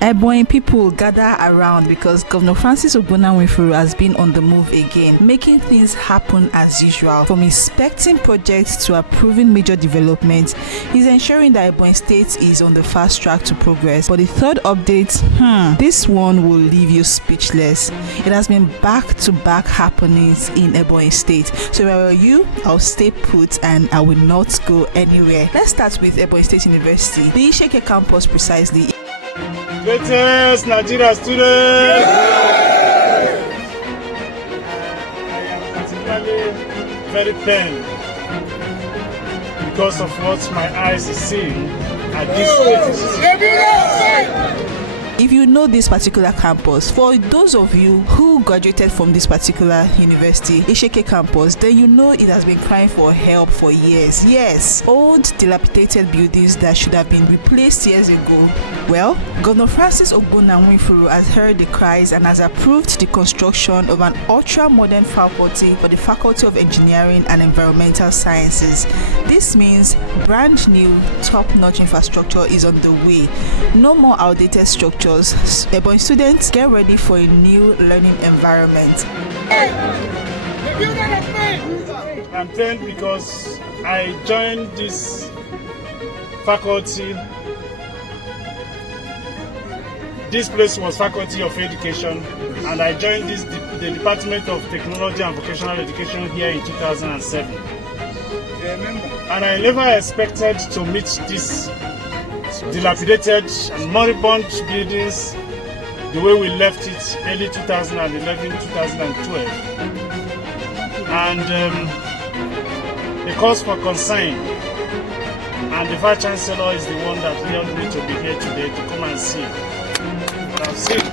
Ebonyi people gather around because Governor Francis Nwifuru has been on the move again, making things happen as usual. From inspecting projects to approving major developments, he's ensuring that Ebonyi State is on the fast track to progress. But the third update, this one will leave you speechless. It has been back-to-back happenings in Ebonyi State. So where are you? I'll stay put and I will not go anywhere. Let's start with Ebonyi State University, the Isheke campus precisely. Greatest Nigeria students! I am particularly very pained because of what my eyes is seeing at this stage. If you know this particular campus, for those of you who graduated from this particular university, Isheke campus, then you know it has been crying for help for years. Yes, old dilapidated buildings that should have been replaced years ago. Well, Governor Francis Nwifuru has heard the cries and has approved the construction of an ultra-modern faculty for the Faculty of Engineering and Environmental Sciences. This means brand new, top-notch infrastructure is on the way. No more outdated structures. Ebonyi students, get ready for a new learning environment. I'm pained because I joined this faculty. This place was Faculty of Education, and I joined the Department of Technology and Vocational Education here in 2007. And I never expected to meet this dilapidated and moribund buildings the way we left it early 2011, 2012. And the cause for concern, and the Vice Chancellor is the one that helped me to be here today to come and see. And I've seen,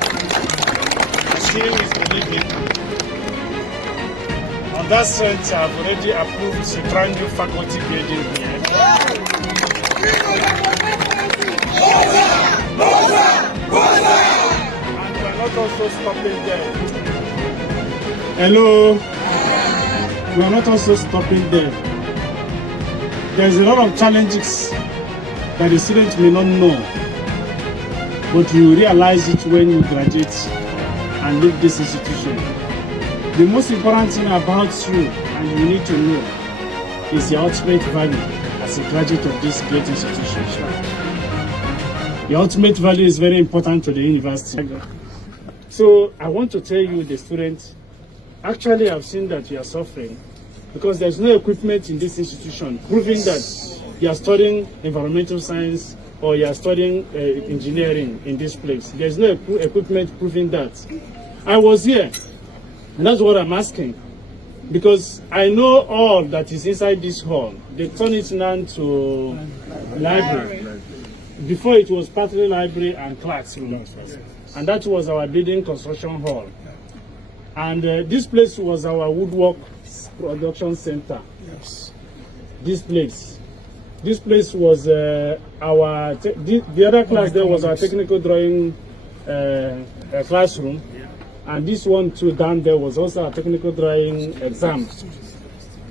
seeing is believing. On that sense, I've already approved a brand new faculty building here. And we are not also stopping there. Hello. We are not also stopping there. There's a lot of challenges that the students may not know, but you realize it when you graduate and leave this institution. The most important thing about you, and you need to know, is your ultimate value as a graduate of this great institution. Your ultimate value is very important to the university. So I want to tell you, the students, actually I've seen that you are suffering because there's no equipment in this institution proving that you are studying environmental science or you are studying engineering in this place. There's no equipment proving that. I was here, and that's what I'm asking, because I know all that is inside this hall. They turn it now to library. Before it was partly library and classroom, and that was our building construction hall. And this place was our woodwork production center. Yes. This place was the other class there was our technical drawing classroom, and this one too down there was also our technical drawing exam.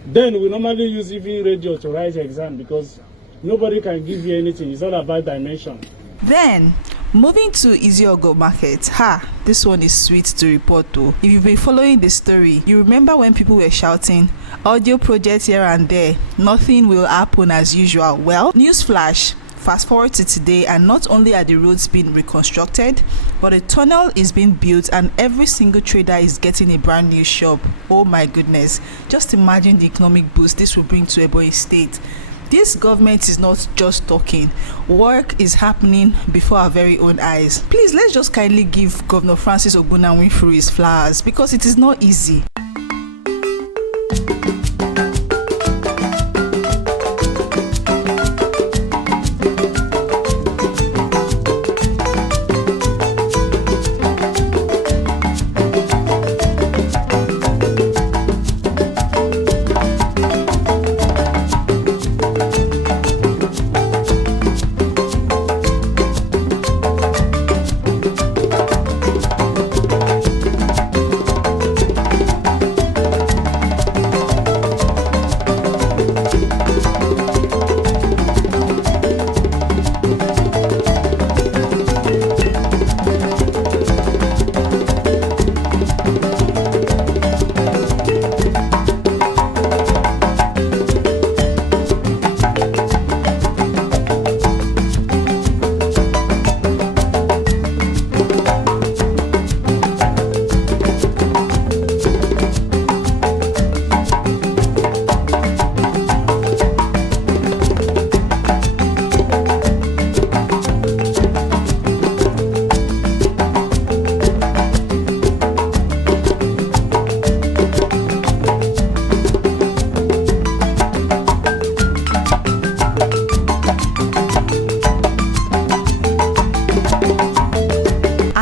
Then we normally use EV radio to write the exam because nobody can give you anything. It's all about dimension. Then, moving to Iziogo Market. This one is sweet to report though. If you've been following the story, you remember when people were shouting, audio projects here and there, nothing will happen as usual. Well, newsflash. Fast forward to today, and not only are the roads being reconstructed, but a tunnel is being built and every single trader is getting a brand new shop. Oh my goodness. Just imagine the economic boost this will bring to Ebonyi State. This government is not just talking. Work is happening before our very own eyes. Please, let's just kindly give Governor Francis Nwifuru his flowers because it is not easy.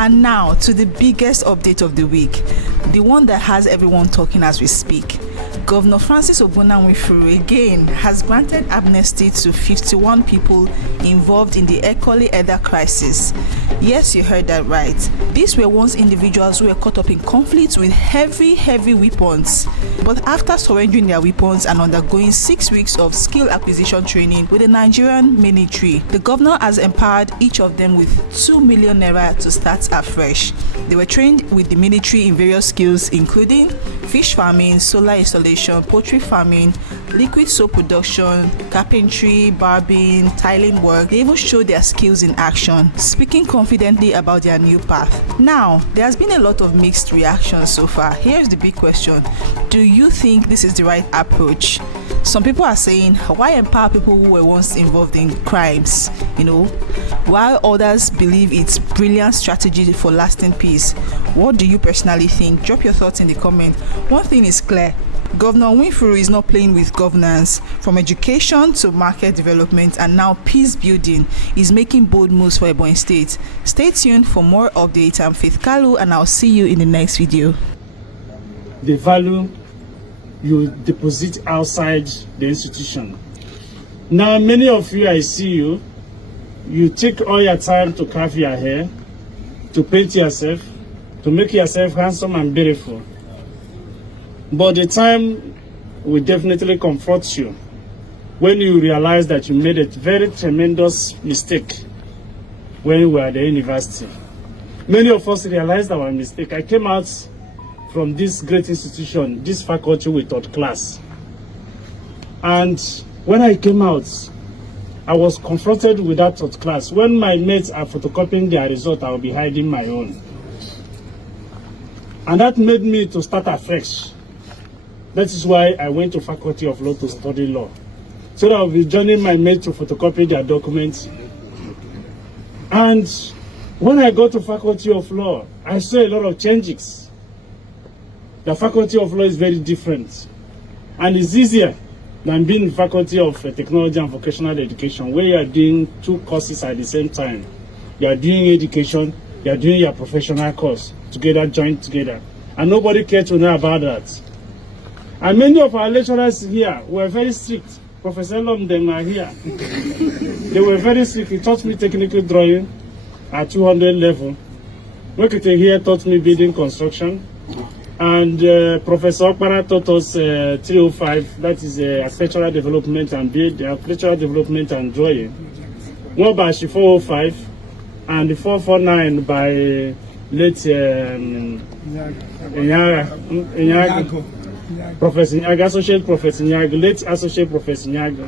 And now to the biggest update of the week, the one that has everyone talking as we speak. Governor Francis Nwifuru again has granted amnesty to 51 people involved in the Ekoli Edda crisis. Yes, you heard that right. These were once individuals who were caught up in conflicts with heavy weapons. But after surrendering their weapons and undergoing 6 weeks of skill acquisition training with the Nigerian military, the governor has empowered each of them with 2 million naira to start afresh. They were trained with the military in various skills including fish farming, solar installation, poultry farming, liquid soap production, carpentry, barbing, tiling work. They even showed their skills in action, speaking confidently about their new path. Now, there has been a lot of mixed reactions so far. Here's the big question. Do you think this is the right approach? Some people are saying, why empower people who were once involved in crimes, while others believe it's brilliant strategy for lasting peace. What do you personally think? Drop your thoughts in the comment. One thing is clear. Governor Nwifuru is not playing with governance. From education to market development and now peace building, is making bold moves for Ebonyi State. Stay tuned for more updates. I'm Faith Kalu and I'll see you in the next video. The value you deposit outside the institution. Now, many of you, I see you take all your time to carve your hair, to paint yourself, to make yourself handsome and beautiful. But the time will definitely confront you when you realize that you made a very tremendous mistake when you were at the university. Many of us realized our mistake. I came out from this great institution, this faculty with third class. And when I came out, I was confronted with that third class. When my mates are photocopying their result, I will be hiding my own. And that made me to start afresh. That is why I went to Faculty of Law to study law. So that I'll be joining my mates to photocopy their documents. And when I got to Faculty of Law, I saw a lot of changes. The Faculty of Law is very different. And it's easier than being in Faculty of Technology and Vocational Education, where you are doing 2 courses at the same time. You are doing education, you are doing your professional course together, joined together. And nobody cared to know about that. And many of our lecturers here were very strict. Professor Lom, them are here. They were very strict. He taught me technical drawing at 200 level. Wekete here taught me building construction. And Professor Okpara taught us 305, that is architectural development and drawing. Mwabashi 405 and the 449 by late Professor Nyaga, Associate Professor Nyaga, late Associate Professor Nyaga.